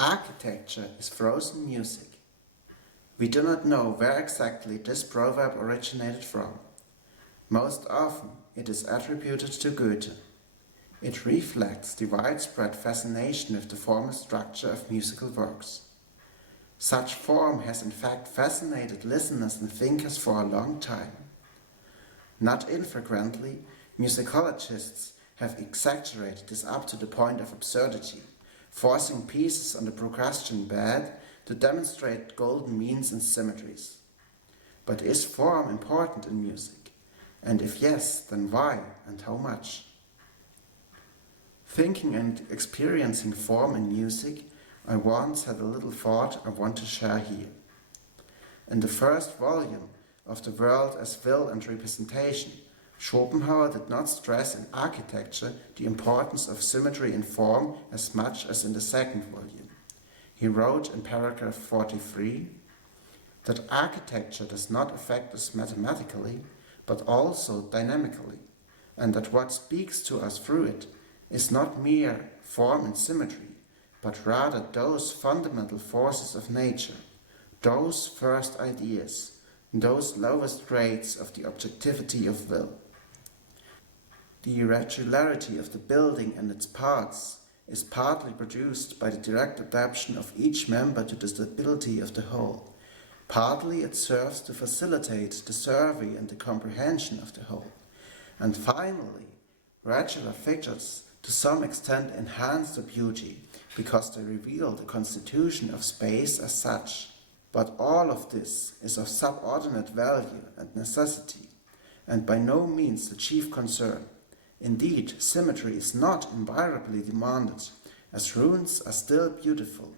Architecture is frozen music. We do not know where exactly this proverb originated from. Most often it is attributed to Goethe. It reflects the widespread fascination with the formal structure of musical works. Such form has in fact fascinated listeners and thinkers for a long time. Not infrequently, musicologists have exaggerated this up to the point of absurdity, forcing pieces on the percussion bed to demonstrate golden means and symmetries. But is form important in music? And if yes, then why and how much? Thinking and experiencing form in music, I once had a little thought I want to share here. In the first volume of The World as Will and Representation, Schopenhauer did not stress in architecture the importance of symmetry in form as much as in the second volume. He wrote in paragraph 43 that architecture does not affect us mathematically, but also dynamically, and that what speaks to us through it is not mere form and symmetry, but rather those fundamental forces of nature, those first ideas, those lowest grades of the objectivity of will. The irregularity of the building and its parts is partly produced by the direct adaptation of each member to the stability of the whole. Partly it serves to facilitate the survey and the comprehension of the whole. And finally, regular figures to some extent enhance the beauty because they reveal the constitution of space as such. But all of this is of subordinate value and necessity, and by no means the chief concern. Indeed, symmetry is not invariably demanded, as runes are still beautiful.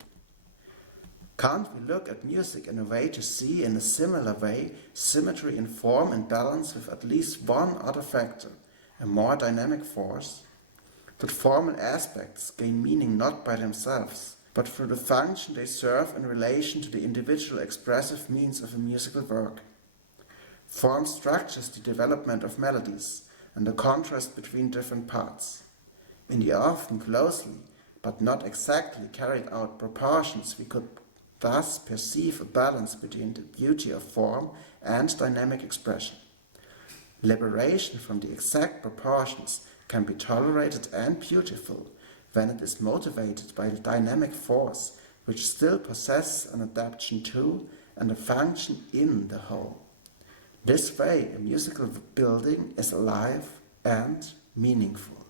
Can't we look at music in a way to see in a similar way symmetry in form and balance with at least one other factor, a more dynamic force? That formal aspects gain meaning not by themselves, but through the function they serve in relation to the individual expressive means of a musical work. Form structures the development of melodies and the contrast between different parts. In the often closely, but not exactly carried out proportions, we could thus perceive a balance between the beauty of form and dynamic expression. Liberation from the exact proportions can be tolerated and beautiful when it is motivated by the dynamic force which still possesses an adaptation to and a function in the whole. This way, a musical building is alive and meaningful.